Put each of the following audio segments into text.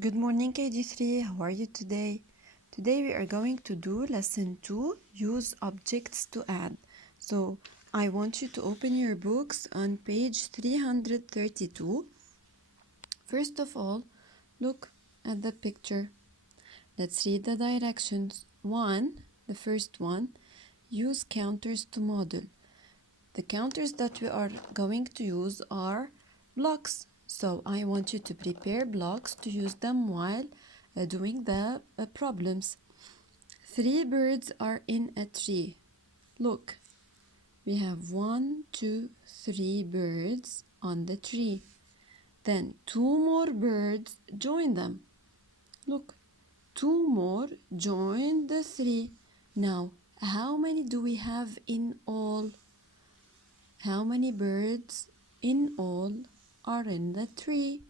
Good morning, KG3. How are you today? Today we are going to do lesson 2, use objects to add. So I want you to open your books on page 332. First of all, look at the picture. Let's read the directions. The first one, use counters to model. The counters that we are going to use are blocks. So I want you to prepare blocks to use them while doing the problems. 3 birds are in a tree. Look, we have 1, 2, 3 birds on the tree. Then 2 more birds join them. Look, 2 more join the 3. Now, how many do we have in all? How many birds in all are in the tree?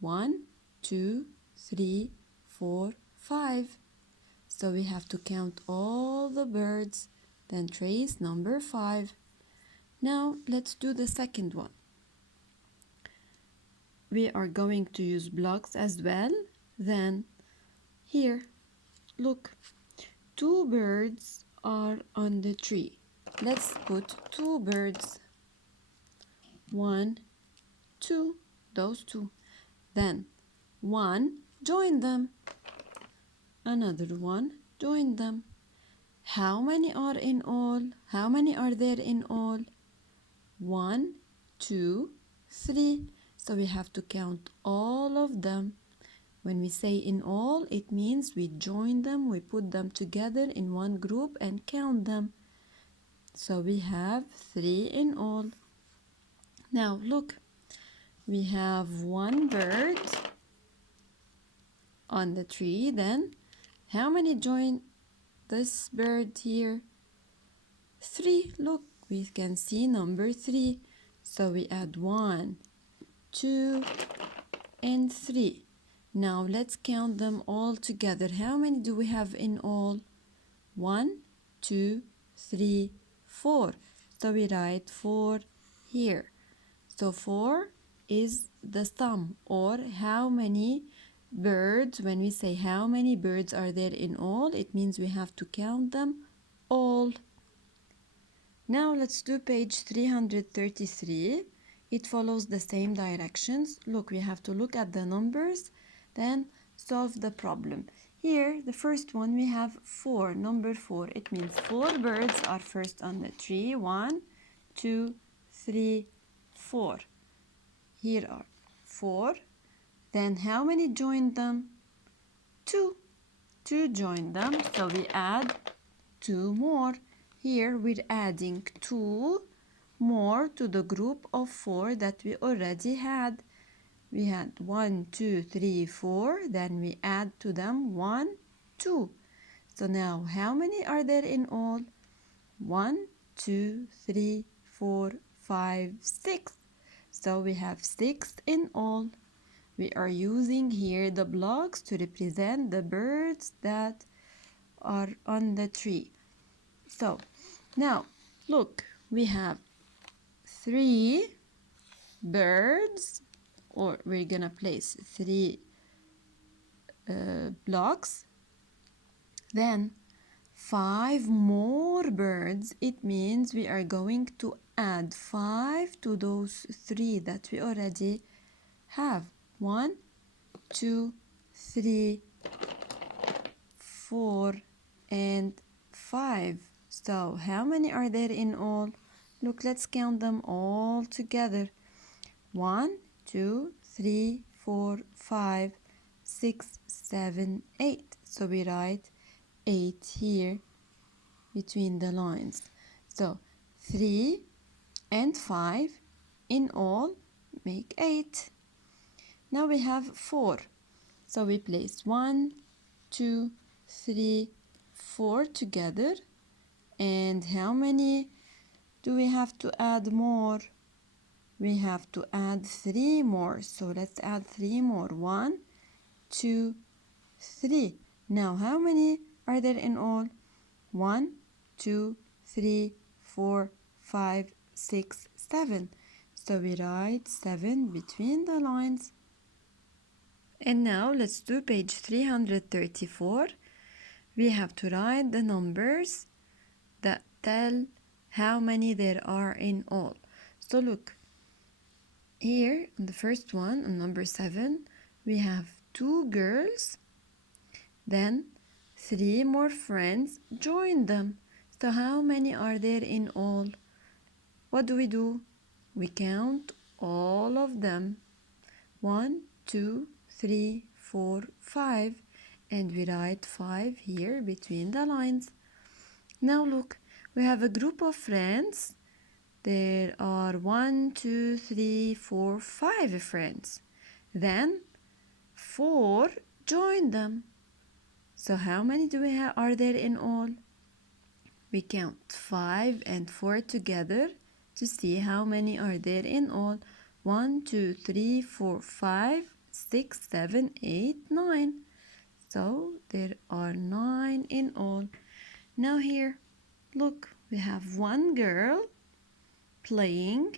1, 2, 3, 4, 5. So we have to count all the birds, then trace number 5. Now let's do the second one. We are going to use blocks as well. Then here, look, 2 birds are on the tree. Let's put 2 birds. 1, 2, those 2. Then 1, join them. Another one, join them. How many are in all? How many are there in all? 1, 2, 3. So we have to count all of them. When we say in all, it means we join them, we put them together in one group and count them. So we have 3 in all. Now look, we have 1 bird on the tree. Then how many join this bird here? 3. Look, we can see number 3. So we add 1, 2, and 3. Now let's count them all together. How many do we have in all? 1, 2, 3, 4. So we write 4 here. So 4 is the sum, or how many birds. When we say how many birds are there in all, it means we have to count them all. Now let's do page 333. It follows the same directions. Look, we have to look at the numbers, then solve the problem. Here, the first one, we have 4, number 4. It means 4 birds are first on the tree. 1, 2, 3, 4. Here are 4. Then how many joined them? 2. 2 joined them, so we add 2 more. Here we're adding 2 more to the group of 4 that we already had. We had 1, 2, 3, 4. Then we add to them 1, 2. So now how many are there in all? 1, 2, 3, 4, 5, 6. So we have 6 in all. We are using here the blocks to represent the birds that are on the tree. So now look, we have 3 birds, or we're gonna place 3 blocks, then 5 more birds. It means we are going to add 5 to those 3 that we already have. 1, 2, 3, 4, and 5. So how many are there in all? Look, let's count them all together. 1, 2, 3, 4, 5, 6, 7, 8. So we write 8 here between the lines. So 3 and 5 in all make 8. Now we have 4. So we place 1, 2, 3, 4 together. And how many do we have to add more? We have to add 3 more. So let's add 3 more. 1, 2, 3. Now how many are there in all? 1, 2, 3, 4, 5, 6, 7. So we write 7 between the lines. And now let's do page 334. We have to write the numbers that tell how many there are in all. So look, here on the first one, on number 7, we have 2 girls, then 3 more friends join them. So how many are there in all? What do? We count all of them. 1, 2, 3, 4, 5, and we write 5 here between the lines. Now look, we have a group of friends. There are 1, 2, 3, 4, 5 friends. Then 4 join them. So how many do we have are there in all? We count 5 and 4 together to see how many are there in all. 1, 2, 3, 4, 5, 6, 7, 8, 9. So there are 9 in all. Now here, look, we have 1 girl playing,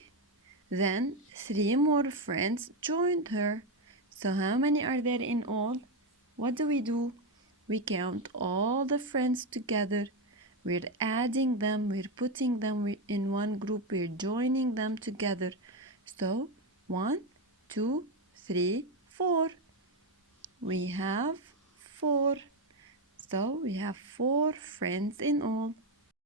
then 3 more friends joined her. So how many are there in all? What do? We count all the friends together. We're adding them, we're putting them in one group, we're joining them together. So 1, 2, 3, 4. We have 4. So we have 4 friends in all.